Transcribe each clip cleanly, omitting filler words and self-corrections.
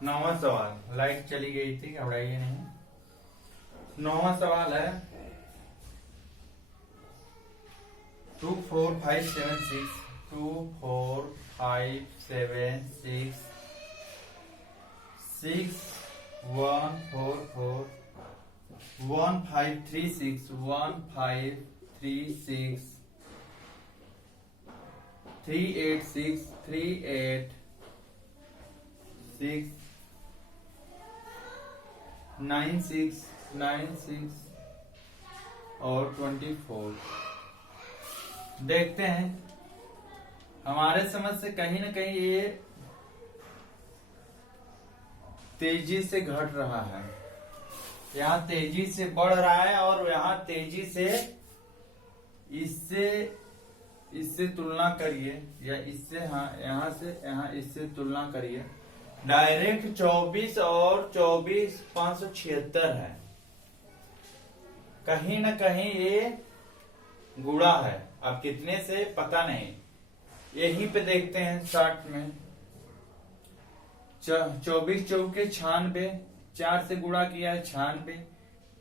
9वां सवाल। लाइट चली गई थी, घबराइए नहीं। 9वां सवाल है 2 4 5 7 6 2 4 5 7 6 6 1 4 4 1 5 3 6 1 5 3 6 3 8 6 3 8 6 9 6 9 6 और 24। देखते हैं हमारे समझ से कहीं ना कहीं ये तेजी से घट रहा है, यहाँ तेजी से बढ़ रहा है और यहाँ तेजी से इससे तुलना करिए या इससे, हाँ यहाँ से यहाँ इससे तुलना करिए। डायरेक्ट 24 और 24 576 है, कहीं ना कहीं ये गुणा है। अब कितने से पता नहीं, यहीं पे देखते हैं 60 में 24 चौके 96, 4 से गुणा किया है 96।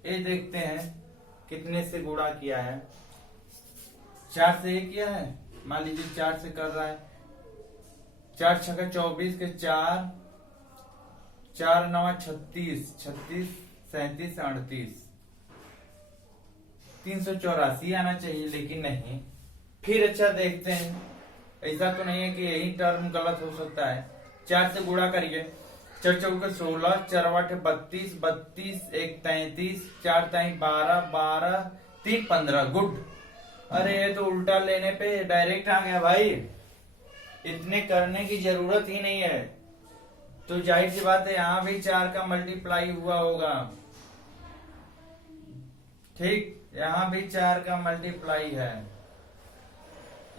ये देखते हैं कितने से गुणा किया है, 4 से ये किया है, मान लीजिए 4 से कर रहा है। 4 छक्का 24 के 4 4 9 36 36 37 38 384 आना चाहिए, लेकिन नहीं। फिर अच्छा देखते हैं, ऐसा तो नहीं है कि यही टर्म गलत हो सकता है। 4 से गुणा करिए, 4 चौके 16 4 8 32 32 1 33 4 3 12 12 3 15। गुड। अरे ये तो उल्टा लेने पे डायरेक्ट आ गया भाई, इतने करने की जरूरत ही नहीं है। तो जाहिर सी बात है यहाँ भी 4 का मल्टीप्लाई हुआ होगा, ठीक। यहाँ भी 4 का मल्टीप्लाई है,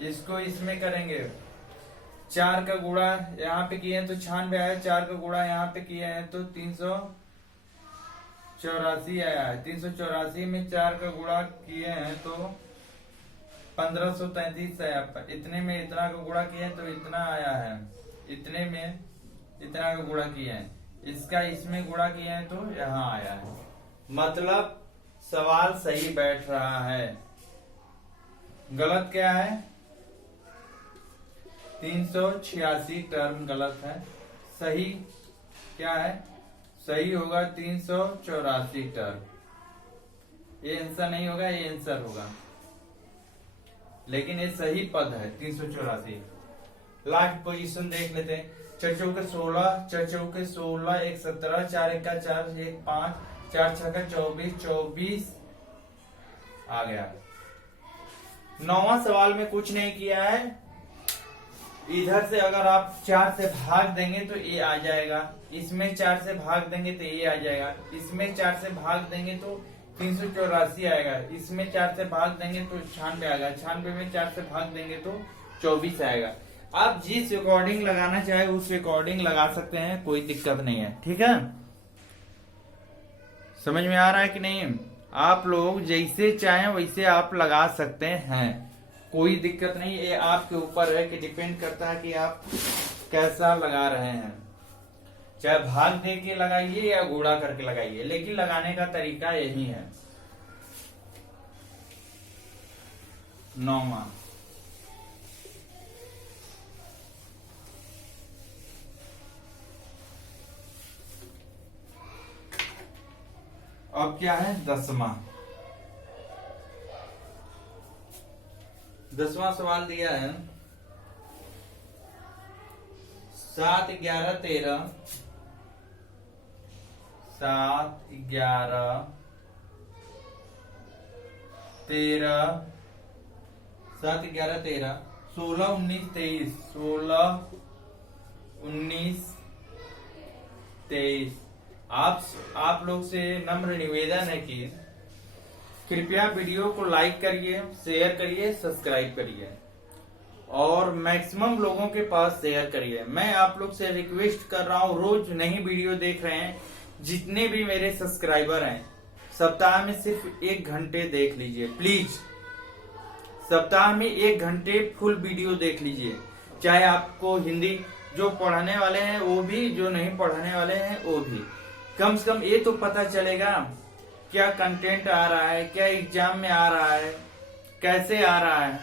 इसको इसमें करेंगे। 4 का गुणा यहाँ पे किए हैं तो 96 आया, 4 का गुणा यहाँ पे किए हैं तो 384 आया है। 384 में 4 का गुणा किए हैं तो 1533 आया। इतने में इतना का गुणा किए हैं तो इतना आया है, इतने में इतना का गुणा किए हैं, इसका इसमें गुणा किए हैं तो यहाँ आया है। मतलब सवाल सही बैठ रहा है। गलत क्या है? 386 टर्म गलत है। सही क्या है? सही होगा 384 टर्म। ये आंसर नहीं होगा, ये आंसर होगा, लेकिन ये सही पद है 384। लास्ट पोजीशन देख लेते हैं। 4 चौके 16 4 चौके 16 1 17 4 1 4 1 5 4 छक्का 24 24 आ गया। 9वां सवाल में कुछ नहीं किया है। इधर से अगर आप 4 से भाग देंगे तो ये आ जाएगा, इसमें 4 से भाग देंगे तो ये आ जाएगा, इसमें 4 से भाग देंगे तो 384 आएगा, इसमें 4 से भाग देंगे तो 96 आएगा, 96 में 4 से भाग देंगे तो 24 आएगा। आप जिस अकॉर्डिंग लगाना चाहे उस अकॉर्डिंग लगा सकते हैं, कोई दिक्कत नहीं है, ठीक है। समझ में आ रहा है कि नहीं? आप लोग जैसे चाहें वैसे आप लगा सकते हैं, कोई दिक्कत नहीं। ये आपके ऊपर है कि डिपेंड करता है कि आप कैसा लगा रहे हैं। चाहे भाग दे के लगाइए या गुणा करके लगाइए, लेकिन लगाने का तरीका यही है। 9वां अब क्या है? 10वां सवाल दिया है 7 11 13 7 11 13 7 11 13 16 19 23 16 19 23। आप लोग से नम्र निवेदन है कि कृपया वीडियो को लाइक करिए, शेयर करिए, सब्सक्राइब करिए और मैक्सिमम लोगों के पास शेयर करिए। मैं आप लोग से रिक्वेस्ट कर रहा हूँ, रोज नई वीडियो देख रहे हैं, जितने भी मेरे सब्सक्राइबर हैं, सप्ताह में सिर्फ 1 घंटे देख लीजिए प्लीज। सप्ताह में 1 घंटे फुल वीडियो देख लीजिए, चाहे आपको हिंदी जो पढ़ने वाले हैं वो भी, जो नहीं पढ़ने वाले हैं वो भी। कम से कम ये तो पता चलेगा क्या कंटेंट आ रहा है, क्या एग्जाम में आ रहा है, कैसे आ रहा है।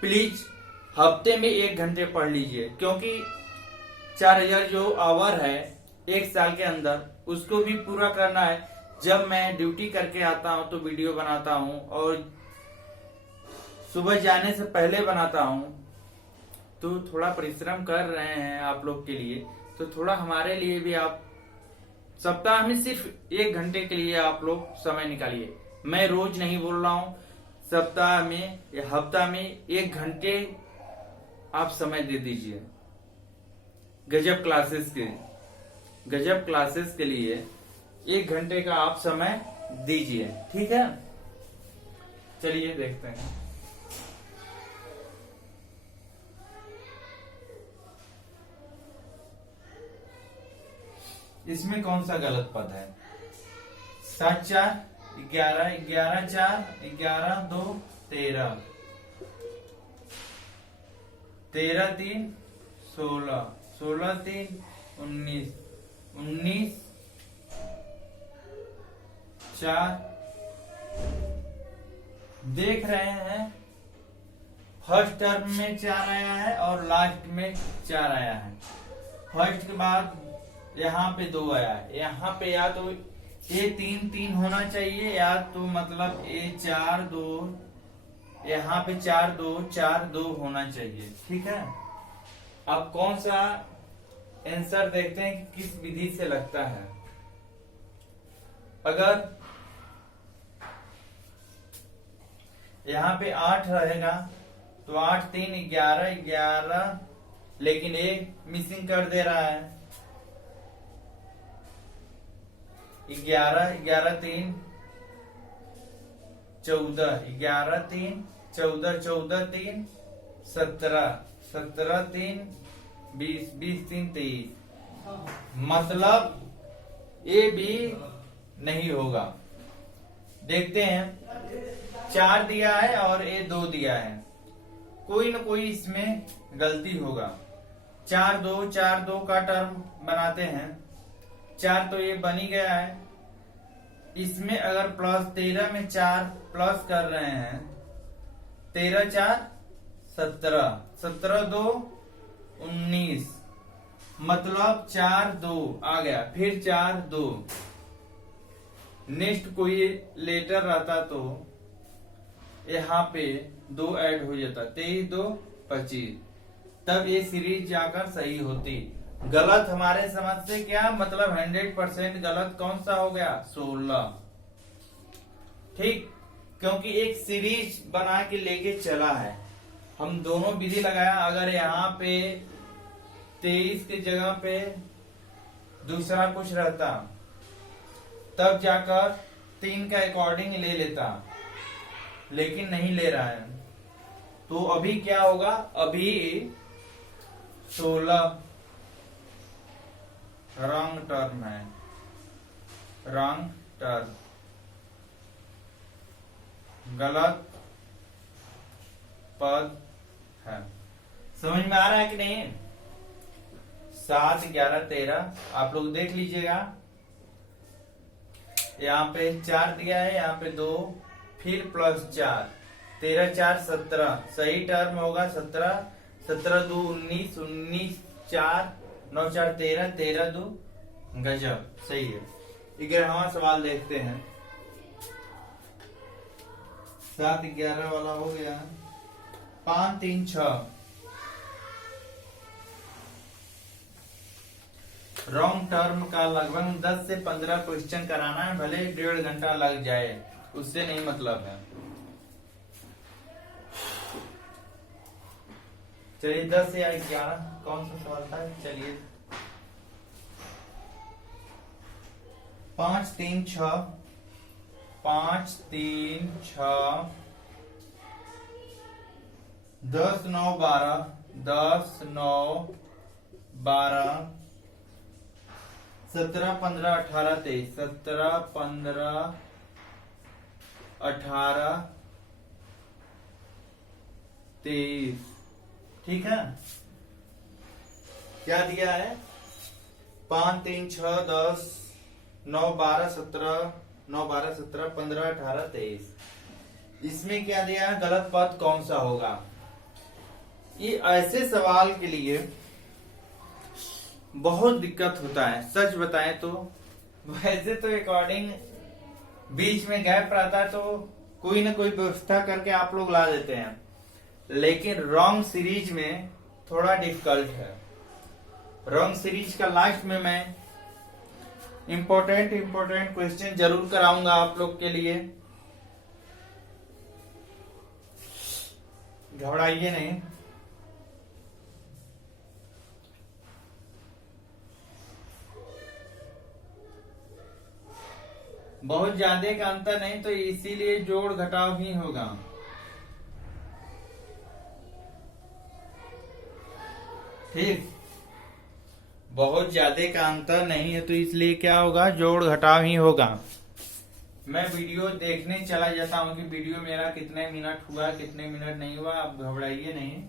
प्लीज हफ्ते में 1 घंटे पढ़ लीजिए, क्योंकि 4000 जो आवर है 1 साल के अंदर, उसको भी पूरा करना है। जब मैं ड्यूटी करके आता हूँ तो वीडियो बनाता हूँ, और सुबह जाने से पहले बनाता हूँ, तो थोड़ा परिश्रम कर रहे हैं आप लोग के लिए, तो थोड़ा हमारे लिए भी आप सप्ताह में सिर्फ 1 घंटे के लिए आप लोग समय निकालिए। मैं रोज नहीं बोल रहा हूँ, सप्ताह में या हफ्ता में 1 घंटे आप समय दे दीजिए गजब क्लासेस के लिए 1 घंटे का आप समय दीजिए, ठीक है। चलिए देखते हैं इसमें कौन सा गलत पद है। 7 4 11, 11 4 11 2 13, 13 3 16, 16 3 19, 19 4। देख रहे हैं फर्स्ट टर्म में 4 आया है और लास्ट में 4 आया है। फर्स्ट के बाद यहाँ पे 2 आया है, यहाँ पे या तो ये 3 3 होना चाहिए, या तो मतलब ये 4 2, यहाँ पे 4 2 4 2 होना चाहिए, ठीक है। अब कौन सा आंसर देखते हैं कि किस विधि से लगता है। अगर यहाँ पे 8 रहेगा तो 8 3 11 11, लेकिन एक मिसिंग कर दे रहा है। 11 11 3 14, 11 3 14, 14 3 17, 17 3 20, 20 3 23। मतलब ये भी नहीं होगा। देखते हैं 4 दिया है और ये 2 दिया है, कोई न कोई इसमें गलती होगा। 4 2 4 2 का टर्म बनाते हैं। 4 तो ये बन ही गया है। इसमें अगर प्लस 13 में 4 प्लस कर रहे हैं, 13 4 17, 17 2 19, मतलब 4 2 आ गया, फिर 4 2। नेक्स्ट कोई लेटर रहता तो यहाँ पे 2 ऐड हो जाता, 23 2 25, तब ये सीरीज जाकर सही होती। गलत हमारे समझ से क्या मतलब 100% गलत कौन सा हो गया, 16, ठीक। क्योंकि एक सीरीज बना के लेके चला है, हम दोनों विधि लगाया। अगर यहाँ पे 23 की जगह पे दूसरा कुछ रहता, तब जाकर 3 का अकॉर्डिंग ले लेता, लेकिन नहीं ले रहा है। तो अभी क्या होगा, अभी 16 रॉन्ग टर्म है, रॉन्ग टर्म, गलत पद है। समझ में आ रहा है कि नहीं। 7 11 13 आप लोग देख लीजिएगा। यहाँ पे 4 दिया है, यहाँ पे 2, फिर प्लस 4, 13 4 17, सही टर्म होगा 17, 17 2 19, 19 4 9 4 13, 13 2 गजब, सही है। 11वां सवाल देखते हैं। 7 11 वाला हो गया। 5 3 6, रॉन्ग टर्म का लगभग 10 से 15 क्वेश्चन कराना है, भले 1.5 घंटा लग जाए, उससे नहीं मतलब है। चलिए 10 या 11 कौन सा सवाल था, चलिए। 5 3 6, 5 3 6, 10 9 12, 10 9 12, 17 15 18 23, 17 15 18 23, ठीक है। क्या दिया है 5 3 6 10 9 12 17 9 12 17 15 18 23। इसमें क्या दिया है, गलत पद कौन सा होगा। ये ऐसे सवाल के लिए बहुत दिक्कत होता है, सच बताएं तो। वैसे तो अकॉर्डिंग बीच में गैप रहता है तो कोई ना कोई व्यवस्था करके आप लोग ला देते हैं, लेकिन रॉन्ग सीरीज में थोड़ा डिफिकल्ट है। रॉन्ग सीरीज का लास्ट में मैं इंपॉर्टेंट क्वेश्चन जरूर कराऊंगा आप लोग के लिए, घबराइए नहीं। बहुत ज्यादा का अंतर नहीं तो इसीलिए जोड़ घटाव ही होगा। ठीक, बहुत ज्यादा का अंतर नहीं है तो इसलिए क्या होगा, जोड़ घटाव ही होगा। मैं वीडियो देखने चला जाता हूँ कि वीडियो मेरा कितने मिनट हुआ कितने मिनट नहीं हुआ, आप घबराइए नहीं।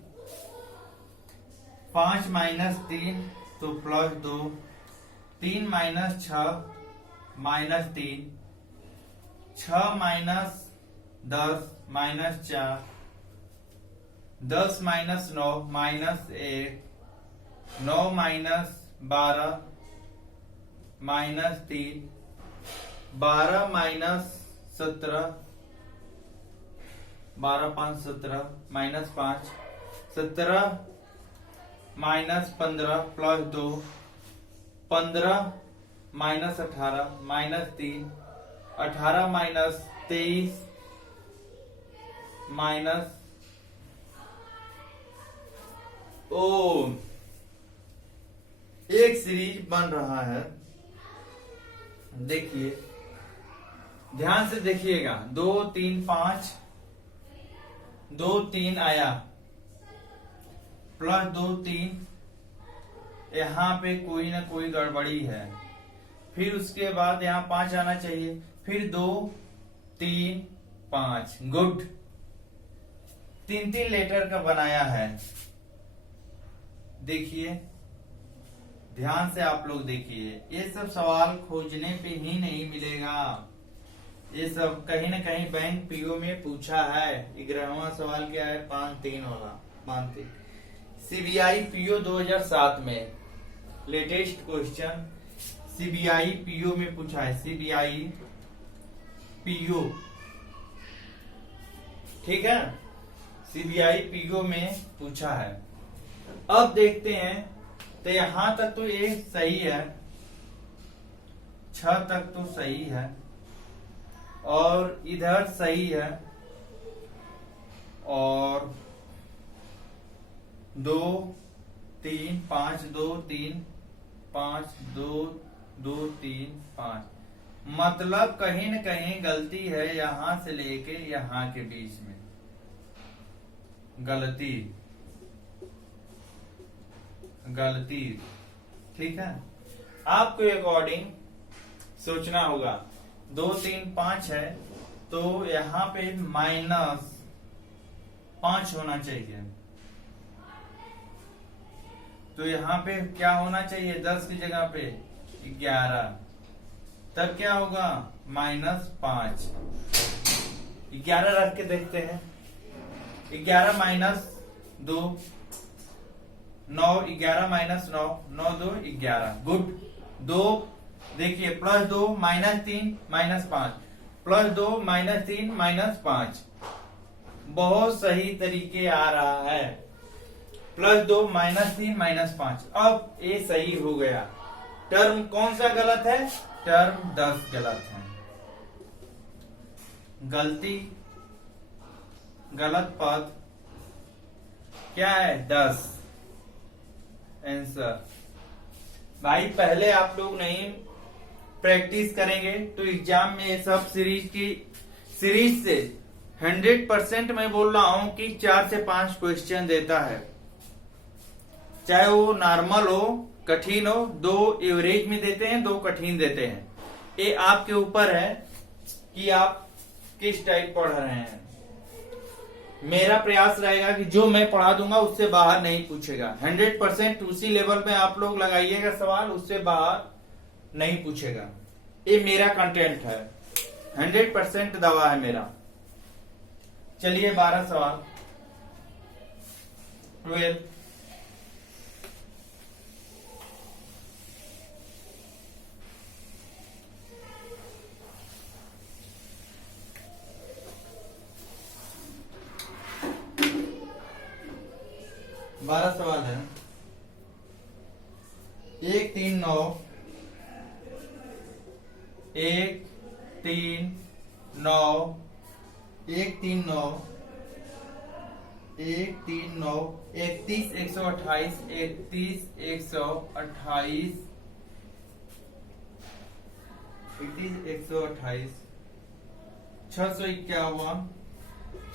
5 माइनस 3 तो +2, 3 minus 6 -3, 6 minus 10 -4, 10 minus 9 -1, 9 minus 12 -3, 12 minus 17, 12 5 17 -5, 17 minus 15 +2, 15 minus 18 -3, 18 minus 23 minus एक सीरीज बन रहा है। देखिए ध्यान से देखिएगा, 2 3 5, 2 3 आया, +2 3, यहाँ पे कोई ना कोई गड़बड़ी है। फिर उसके बाद यहाँ 5 आना चाहिए, फिर 2 3 5, गुड। 3 लेटर का बनाया है। देखिए ध्यान से आप लोग देखिए, ये सब सवाल खोजने पे ही नहीं मिलेगा, ये सब कहीं ना कहीं बैंक पीओ में पूछा है। 11वां सवाल क्या है, 5 3 वाला, 5 3 सीबीआई पीओ 2007 में लेटेस्ट क्वेश्चन सीबीआई पीओ में पूछा है, सीबीआई पीओ, ठीक है, सीबीआई पीओ में पूछा है। अब देखते हैं, तो यहां तक तो ये सही है, 6 तक तो सही है और इधर सही है, और 2 3 5 2 3 5 2 2 3 5, मतलब कहीं न कहीं गलती है यहां से लेके यहां के बीच में, गलती, ठीक है। आपको अकॉर्डिंग सोचना होगा, 2 3 5 है तो यहाँ पे -5 होना चाहिए, तो यहाँ पे क्या होना चाहिए, 10 की जगह पे 11, तब क्या होगा -5, 11 रख के देखते हैं, 11 माइनस 2, 9, 11 माइनस 9, 9 2 11, गुड। 2 देखिए, +2 -3 -5, +2 -3 -5, बहुत सही तरीके आ रहा है। +2 -3 -5, अब ये सही हो गया। टर्म कौन सा गलत है, टर्म 10 गलत है, गलती, गलत पद क्या है, 10 आंसर। भाई पहले आप लोग नहीं प्रैक्टिस करेंगे तो एग्जाम में ये सब सीरीज से 100% मैं बोल रहा हूं कि 4 से 5 क्वेश्चन देता है, चाहे वो नॉर्मल हो कठिन हो, 2 एवरेज में देते हैं, 2 कठिन देते हैं। ये आपके ऊपर है कि आप किस टाइप पढ़ रहे हैं। मेरा प्रयास रहेगा कि जो मैं पढ़ा दूंगा उससे बाहर नहीं पूछेगा। 100% उसी लेवल में आप लोग लगाइएगा सवाल, उससे बाहर नहीं पूछेगा। ये मेरा कंटेंट है, 100% दवा है मेरा। चलिए 12 सवाल। 12 12 सवाल है। 1 3 9 1 3 9 1 3 9 1 3 9 31 128 31 128 31 128 651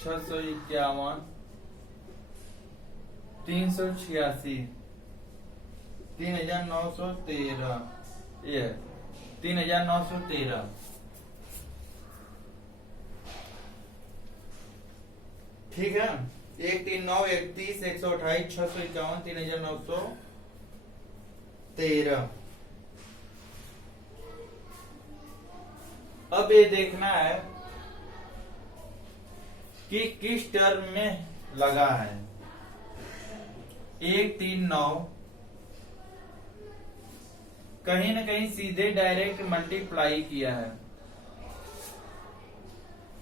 651 386 3913 ये 3913। ठीक है, 1 3 9 31 128 651 3913। अब ये देखना है कि किस टर्म में लगा है। 1 3 9 कहीं ना कहीं सीधे डायरेक्ट मल्टीप्लाई किया है,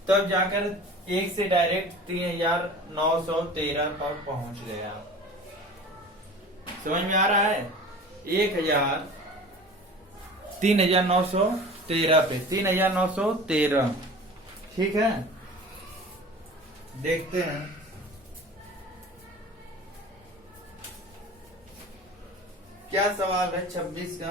तब जाकर 1 से डायरेक्ट 3913 पर पहुंच गया। समझ में आ रहा है? 3913 पे 3913। ठीक है, देखते हैं क्या सवाल है 26 का।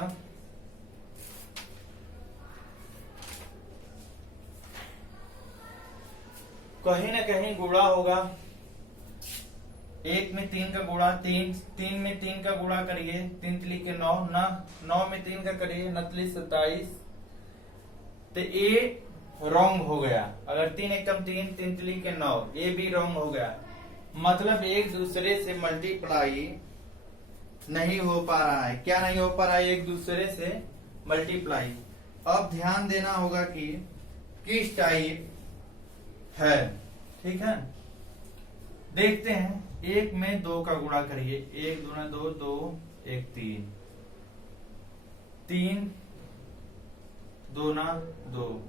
कहीं ना कहीं गुणा होगा। 1 में 3 का गुणा 3, 3 में 3 का गुणा करिए 3 तिली के 9 ना, 9 में 3 का करिए 9 तिली 27। तो ये रॉन्ग हो गया। अगर 3 एकम 3, 3 तिली के 9, ये भी रॉन्ग हो गया। मतलब एक दूसरे से मल्टीप्लाई नहीं हो पा रहा है। क्या नहीं हो पा रहा है? एक दूसरे से मल्टीप्लाई। अब ध्यान देना होगा कि किस टाइप है। ठीक है, देखते हैं। 1 में 2 का गुणा करिए 1 दूना 2 2 1 3 3 दूना 2,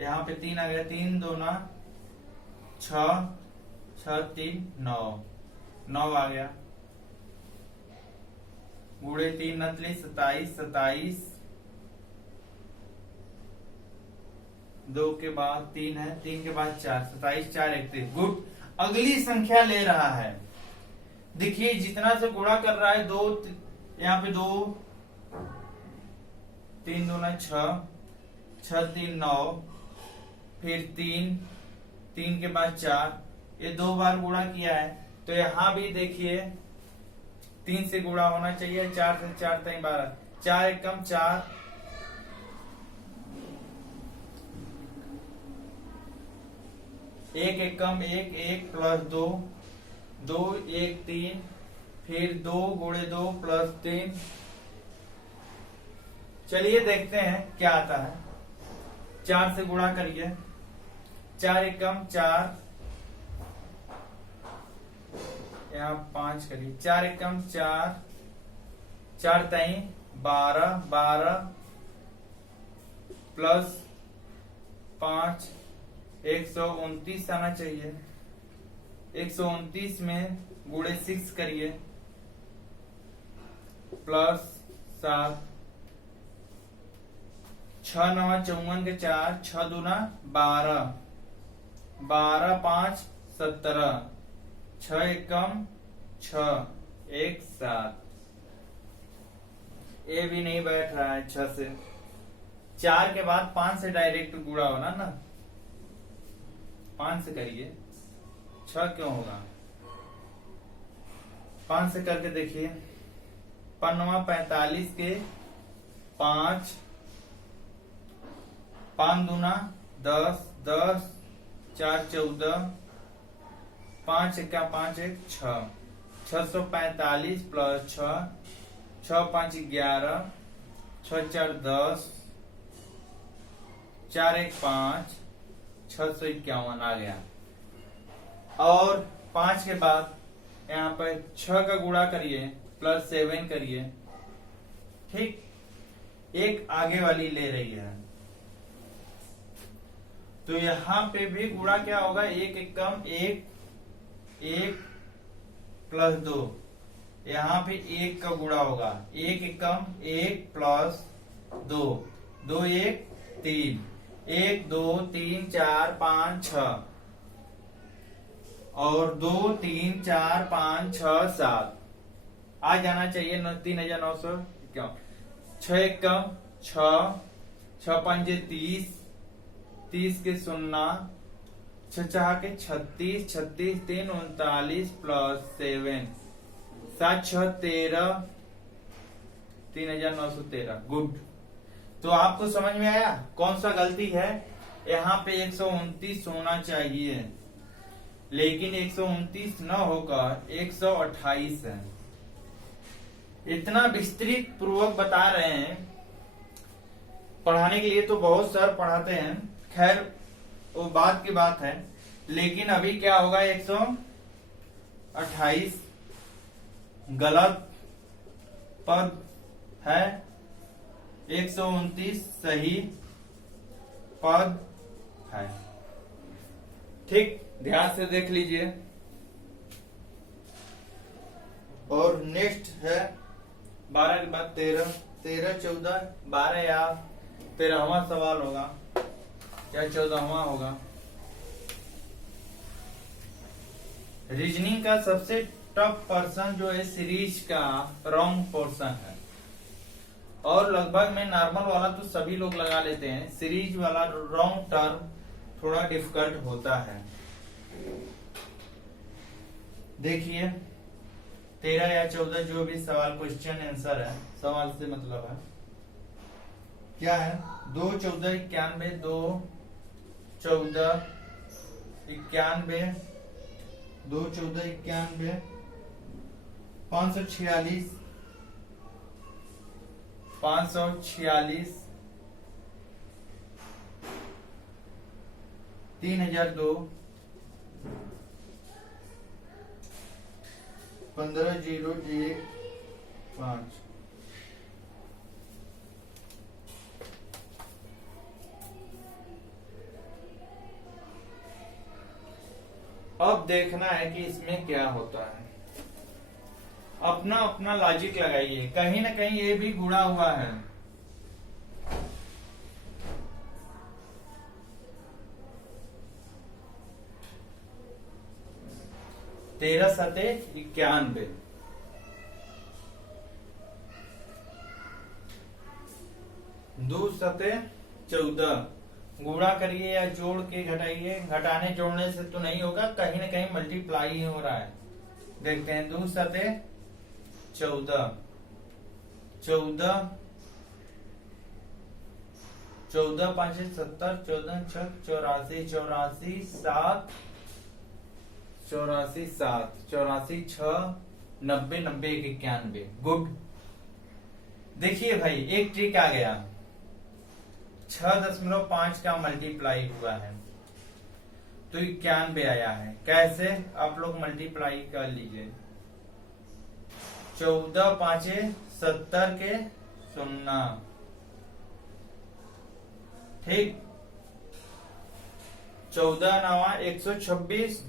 यहाँ पे 3 आ गया 3 दूना 6 6 3 9 9 आ गया। गुणे 3 नतली 27 27, 2 के बाद 3 है, 3 के बाद 4, 27 4 31। गुड। अगली संख्या ले रहा है। देखिए जितना से गुणा कर रहा है 2, यहाँ पे 2 3 दूना 6 6 3 9, फिर 3 3 के बाद 4, ये 2 बार गुणा किया है। तो यहाँ भी देखिए 3 से गुणा होना चाहिए। 4 से 4 तक 12, 4 एकम 4, 1 एकम 1 1 प्लस 2 2 1 3, फिर 2 गुणे 2 प्लस 3। चलिए देखते हैं क्या आता है। 4 से गुणा करिए 4 एकम 4, यहाँ 5 करिए 4 एकम 4, 4 तई 12 12 प्लस 5 129 आना चाहिए। 129 में गुणे 6 करिए प्लस 7, 6 9 54 के 4, 6 दूना 12 12 5 17, 6 एकम 6 1 7। ये भी नहीं बैठ रहा है 6 से। 4 के बाद 5 से डायरेक्ट गुणा होना ना, 5 से करिए, 6 क्यों होगा? 5 से करके देखिए। 5 45 के 5, 5 दूना 10 10, 4 14, 5 1 5 1 6, 645 प्लस 6, 6 5 11, 6 4 10, 4 1 5, 651 आ गया। और 5 के बाद यहाँ पर 6 का गुणा करिए प्लस 7 करिए, ठीक, एक आगे वाली ले रही है तो यहाँ पे भी गुणा क्या होगा, एक एक कम एक, एक प्लस 2, यहाँ पे एक का गुणा होगा, एक एक कम एक प्लस 2, 2 1 3, 1 2 3 4 5 6 और 2 3 4 5 6 7 आ जाना चाहिए 3900 क्यों, 6 एक कम 6, 6 5 30, 30 के 0, 6 4 के 36, 36 3 39 प्लस 7, 7 6 13, 3913। गुड। तो आपको समझ में आया कौन सा गलती है, यहाँ पे 129 होना चाहिए लेकिन 129 न होकर 128 है। इतना विस्तृत पूर्वक बता रहे हैं, पढ़ाने के लिए तो बहुत सर पढ़ाते हैं, खैर वो बात की बात है, लेकिन अभी क्या होगा, 128 गलत पद है, 129 सही पद है। ठीक, ध्यान से देख लीजिए। और नेक्स्ट है 12 के बाद 13, 13 14 12 या 13वां सवाल होगा या 14वां होगा। रीजनिंग का सबसे टफ पर्सन जो है सीरीज का रॉन्ग पोर्शन है, और लगभग में नॉर्मल वाला तो सभी लोग लगा लेते हैं, सीरीज वाला रॉन्ग टर्म थोड़ा डिफिकल्ट होता है। देखिए 13 या 14 जो भी सवाल क्वेश्चन आंसर है, सवाल से मतलब है क्या है, 2 14 91, 2 14 91, 2 14 91, 546, 546, 3002, 15015। अब देखना है कि इसमें क्या होता है, अपना अपना लॉजिक लगाइए, कहीं ना कहीं ये भी गुणा हुआ है। तेरह सते 91, दो सते 14, गुणा करिए या जोड़ के घटाइए, घटाने जोड़ने से तो नहीं होगा, कहीं ना कहीं मल्टीप्लाई हो रहा है। देखते हैं, 2 सते 14, 14, 14 5 70, 14 6 84, 84 7, 84 7, 84 6 90, 90 91। गुड। देखिए भाई एक ट्रिक आ गया, 6.5 का मल्टीप्लाई हुआ है तो 91 आया है। कैसे, आप लोग मल्टीप्लाई कर लीजिए, 14 5 70 के 0, ठीक, 14 9 126,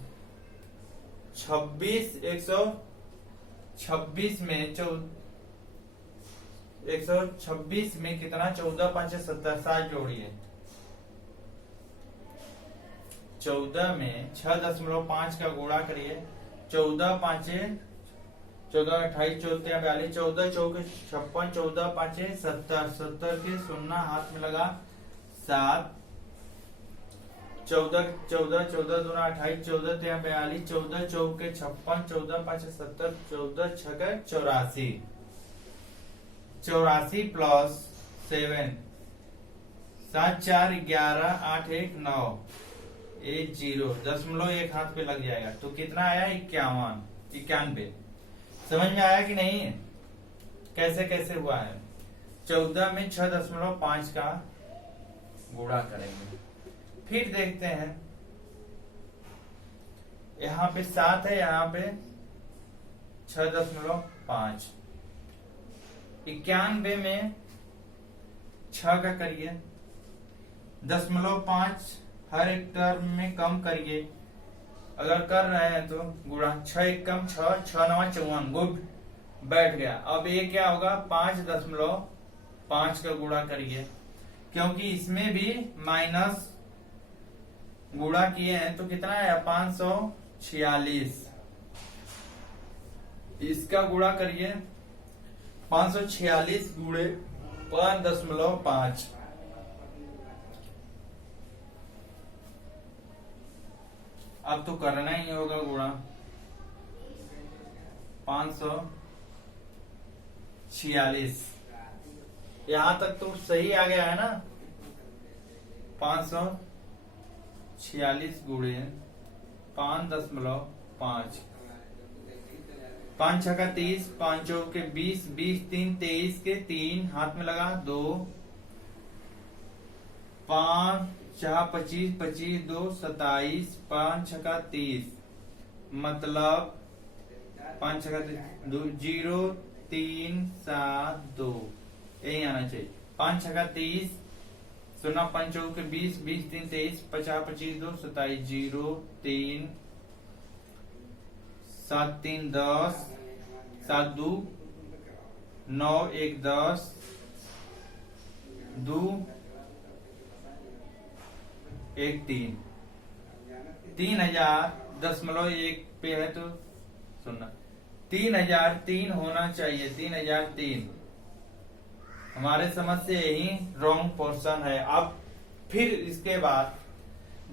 26 126 में 126 में कितना, 14 5 70, 7 जोड़िए, 14 में 6.5 का गुणा करिए, 14 5 14 28 14 42, 14 चौके 56, 14 5 70, 70 के 0 हाथ में लगा 7, 14 14 14 दूना 28, 14 3 42, 14 चौके 56, 14 5 70, 14 6 84, 84 प्लस 7, 7 4 11, 8 1 9, एक जीरो, दशमलव एक हाथ पे लग जाएगा तो कितना आया? 91। समझ में आया कि नहीं? कैसे कैसे हुआ है? 14 में 6.5 का गुणा करेंगे। फिर देखते हैं, यहाँ पे 7 है, यहाँ पे 6.5। 91 में 6 का करिए, 0.5 हर एक टर्म में कम करिए। अगर कर रहे हैं तो गुणा 6 एक कम 6, 6 9 54, गुड, बैठ गया। अब ये क्या होगा? 5.5 का गुणा करिए, क्योंकि इसमें भी माइनस गुणा किए हैं तो कितना है? 546। इसका गुणा करिए, 546 गुणे 5.5। अब तो करना ही होगा गुणा। 546, यहां तक तो सही आ गया है ना? 546 गुणे 5.5। 5 छक्का 30, 5 चौके 20, 20 3 23 के 3 हाथ में लगा 2, 5 4 25, 25 2 27, 5 छक्का 30, मतलब 5 छक्का 2 0 3 7 2, यही आना चाहिए। 5 छक्का 30, 0 5 चौके 20, 20 3 23, 50 25 2 27, 0 3 7 3 10, 7 2 9 1 10, 2 1 3, 3000.1 पे है तो सुनना, 3003 होना चाहिए। 3003 हमारे समझ से यही रॉन्ग पोर्शन है। अब फिर इसके बाद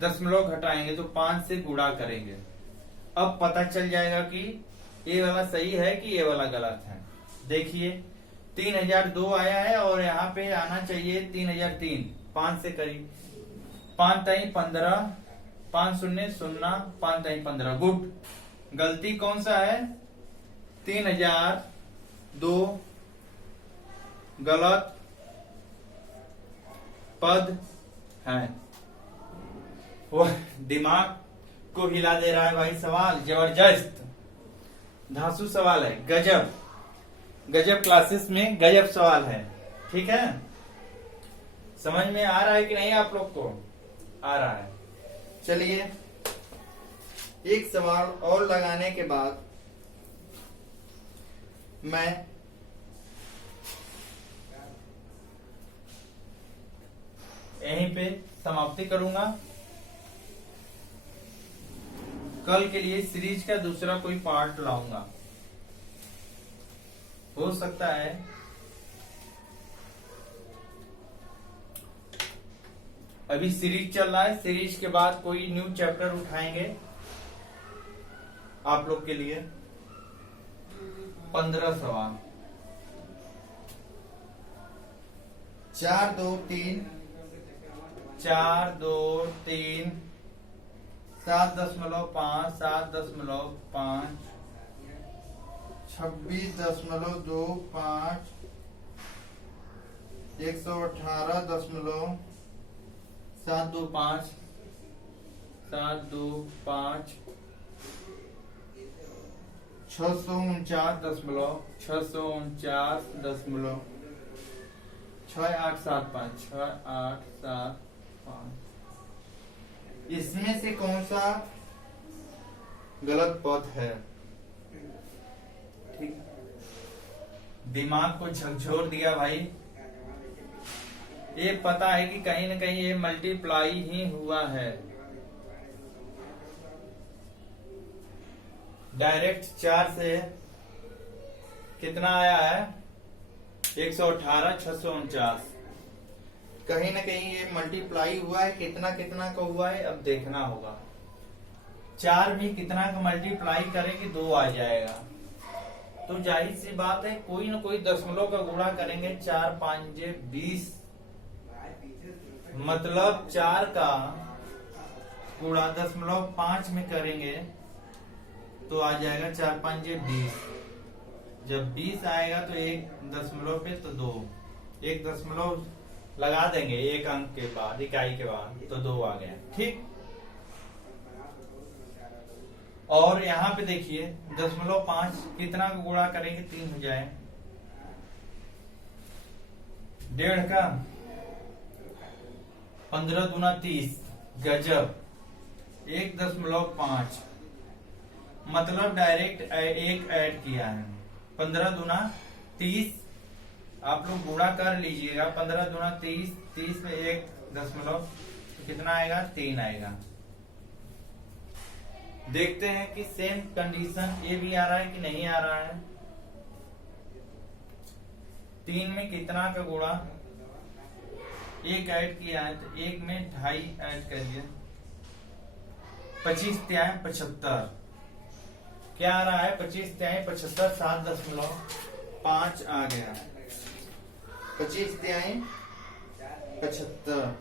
दशमलव घटाएंगे तो 5 से गुणा करेंगे। अब पता चल जाएगा कि ये वाला सही है कि ये वाला गलत है। देखिए 3002 आया है और यहाँ पे आना चाहिए 3003। 5 से करिए, 5 ताई 15, 5 शून्य 0, 5 ताई 15, गुड। गलती कौन सा है? 3002 गलत पद है। वो दिमाग को हिला दे रहा है भाई सवाल, जबरदस्त धांसू सवाल है। गजब गजब क्लासेस में गजब सवाल है। ठीक है, समझ में आ रहा है कि नहीं आप लोग को? आ रहा है। चलिए एक सवाल और लगाने के बाद मैं यहीं पे समाप्ति करूंगा। कल के लिए सीरीज का दूसरा कोई पार्ट लाऊंगा। हो सकता है अभी सीरीज चल रहा है, सीरीज के बाद कोई न्यू चैप्टर उठाएंगे आप लोग के लिए। 15 सवाल, 4 2 3, 4 2 3, 7.5, 7.5, 26.25, 118.725, 725, 649.649, 6875, 6875। इसमें से कौन सा गलत पद है? ठीक, दिमाग को झकझोर दिया भाई। ये पता है कि कहीं न कहीं ये मल्टीप्लाई ही हुआ है। डायरेक्ट 4 से कितना आया है? 118, 649। कहीं ना कहीं ये मल्टीप्लाई हुआ है। कितना कितना का हुआ है अब देखना होगा। 4 भी कितना का मल्टीप्लाई करेंगे? 2 आ जाएगा। तो जाहिर सी बात है कोई ना कोई दशमलव का गुणा करेंगे। 4 5 20, मतलब 4 का गुणा 0.5 में करेंगे तो आ जाएगा 4 5 20। जब 20 आएगा तो 1 दशमलव पे तो 2, 1 दशमलव लगा देंगे एक अंक के बाद, इकाई के बाद, तो 2 आ गया। ठीक। और यहाँ पे देखिए 0.5 कितना को गुणा करेंगे 3 हो जाए, 1.5 का 15 दूना 30, गजब। 1.5 मतलब डायरेक्ट एक ऐड किया है। 15 दूना 30, आप लोग गुणा कर लीजिएगा। 15 दूना 30, 30 में 1 दशमलव तो कितना आएगा 3 आएगा। देखते हैं कि सेम कंडीशन ये भी आ रहा है कि नहीं आ रहा है। 3 में कितना का गुणा, 1 ऐड किया है तो 1 में 2.5 ऐड करिए, 25 तिहाई 75। क्या आ रहा है 25 तिहाई 75, 7.5 आ गया। 25 तिहाई 75,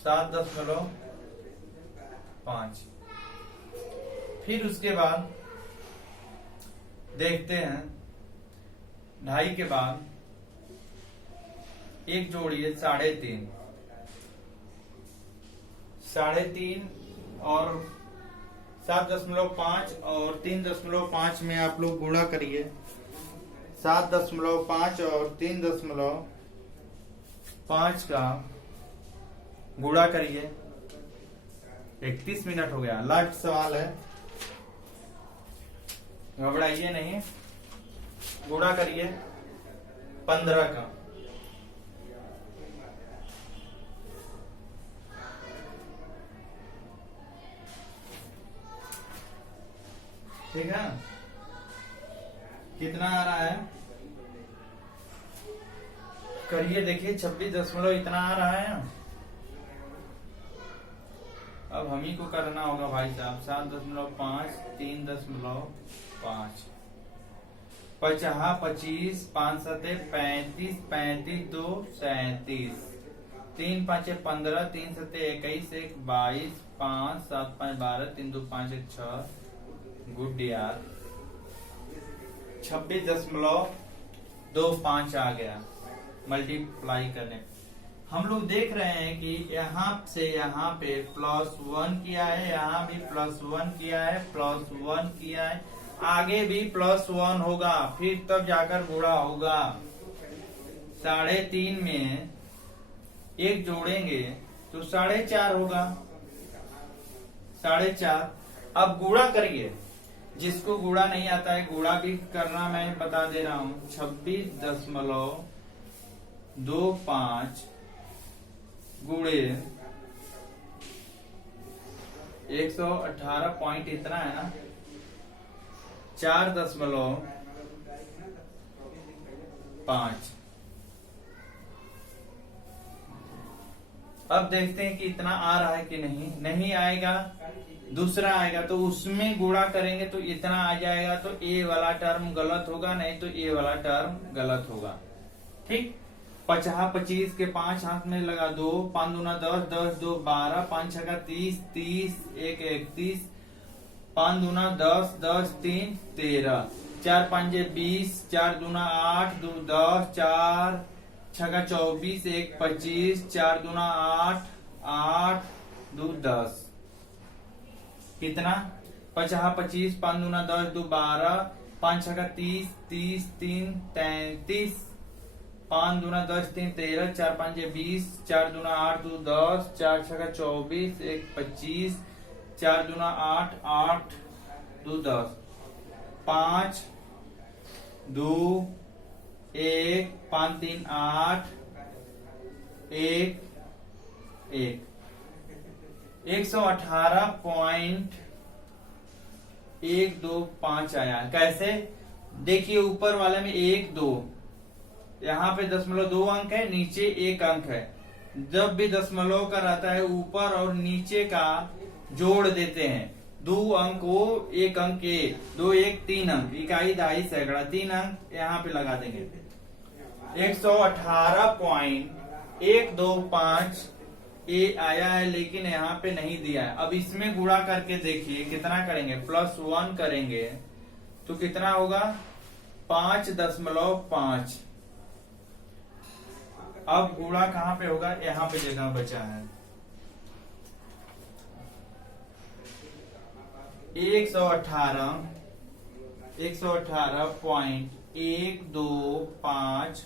7.5। फिर उसके बाद देखते हैं 2.5 के बाद 1 जोड़िए 3.5, 3.5 और 7.5 और 3.5 में आप लोग गुणा करिए। 7.5 और 3.5 का गुणा करिए। 31 मिनट हो गया। लास्ट सवाल है, घबराइए नहीं, गुणा करिए 15 का। ठीक है, कितना आ रहा है करिए, देखिए 26 दशमलव इतना आ रहा है। अब हम ही को करना होगा भाई साहब। 7.5, 3.5, 50, 25, 5 7 35, 35 2 37, 3 5 15, 3 7 21, 1 22, 5 7 5 12, 3 2 5 1 6। गुड यार, 26.25 आ गया मल्टीप्लाई करने। हम लोग देख रहे हैं कि यहाँ से यहाँ पे +1 किया है, यहाँ भी +1 किया है, +1 किया है, आगे भी +1 होगा, फिर तब जाकर गुणा होगा। 3.5 में 1 जोड़ेंगे तो 4.5 होगा, 4.5। अब गुणा करिए, जिसको गुणा नहीं आता है गुणा भी करना मैं बता दे रहा हूं। 26.25 गुणे 118 पॉइंट इतना है ना, 4.5। अब देखते हैं कि इतना आ रहा है कि नहीं। नहीं आएगा, दूसरा आएगा तो उसमें गुणा करेंगे तो इतना आ जाएगा, तो ए वाला टर्म गलत होगा, नहीं तो ए वाला टर्म गलत होगा। ठीक। 50 25 के 5 हाथ में लगा 2, 5 दूना 10, 10 2 12, 5 6 30, 30 1 31, 5 दूना 10, 10 3 13, 4 5 20, 4 दूना 8, 2 10, 4 6 24, 1 25, 4 दूना 8, 8 2 10। कितना 50 25, 5 दूना 10, 2 12, 5 6 30, 30 3 33, 5 दूना 10 3 13, 4 5 20, 4 दूना 8 2 10, 4 6 24, 1 25, 4 दूना 8 8 2 10, 5 2 1 5 3 8 1 1 118.125 आया। कैसे देखिए, ऊपर वाले में 1 2, यहाँ पे 0.2 अंक है, नीचे 1 अंक है। जब भी दशमलव का रहता है ऊपर और नीचे का जोड़ देते हैं। 2 अंक वो 1 अंक ये, 2 1 3 अंक, इकाई दहाई सैकड़ा, 3 अंक यहाँ पे लगा देंगे। 118.125 ये आया है, लेकिन यहाँ पे नहीं दिया है। अब इसमें गुणा करके देखिए कितना करेंगे, +1 करेंगे तो कितना होगा 5.5। अब गुणा कहाँ पे होगा, यहाँ पे जगह बचा है। 118.125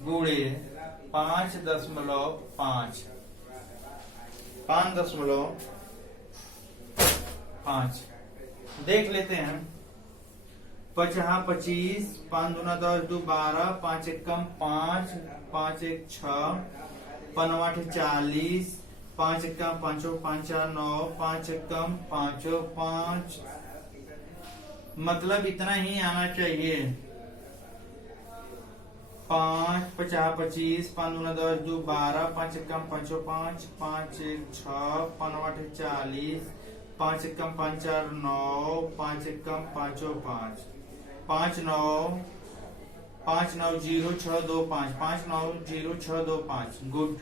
गुणे 5.5 5.5 देख लेते हैं। 5 25, 5 दूना 10, 2 12, 5 एकम 5, 5 1 6, 5 8 40, 5 एकम 5 5 9, 5 एकम 5 5, मतलब इतना ही आना चाहिए। 5 50 25, 5 दूना 10, 2 12, 5 एकम 5 5, 5 1 6, 5 8 40, 5 एकम 5 9, 5 एकम 5 5, 5 9 0 6 2 5, 5 9 0 6 2 5। गुड।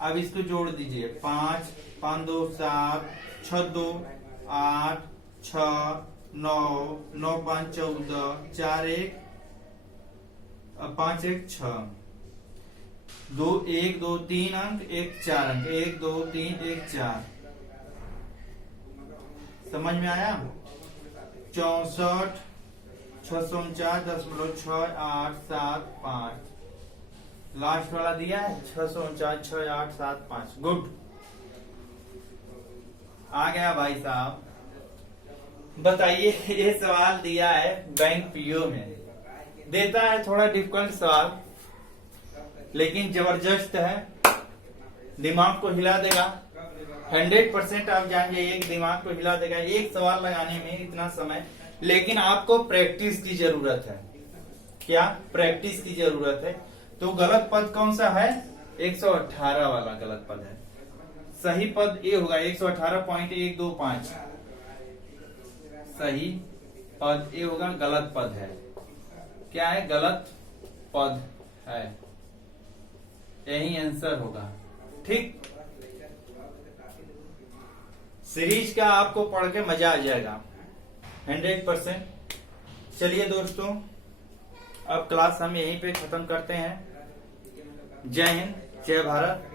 अब इसको जोड़ दीजिए। 5 5 2 7, 6 2 8, 6 9 9 5 14, 4 1 5 1 6, 2 1 2 3 अंक, 1 4 अंक, 1 2 3 1 4। समझ में आया? 64 649.687 लास्ट वाला दिया है 649.6875। गुड, आ गया भाई साहब। बताइए, ये सवाल दिया है बैंक पीओ में, देता है थोड़ा डिफिकल्ट सवाल, लेकिन जबरदस्त है, दिमाग को हिला देगा। 100% आप जाएंगे, एक दिमाग को हिला देगा। एक सवाल लगाने में इतना समय, लेकिन आपको प्रैक्टिस की जरूरत है। क्या प्रैक्टिस की जरूरत है? तो गलत पद कौन सा है? 118 वाला गलत पद है। सही पद ये होगा 118.125। सही पद ये होगा, गलत पद है। क्या है? गलत पद है, यही आंसर होगा। ठीक, सीरीज का आपको पढ़ के मजा आ जाएगा 100%। चलिए दोस्तों, अब क्लास हम यहीं पे खत्म करते हैं। जय हिंद, जय भारत।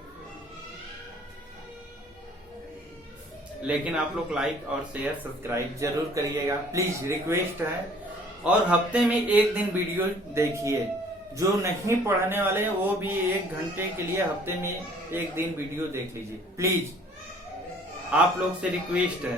लेकिन आप लोग लाइक और शेयर सब्सक्राइब जरूर करिएगा, प्लीज, रिक्वेस्ट है। और हफ्ते में एक दिन वीडियो देखिए। जो नहीं पढ़ने वाले वो भी 1 घंटे के लिए हफ्ते में एक दिन वीडियो देख लीजिए, प्लीज। आप लोग से रिक्वेस्ट है।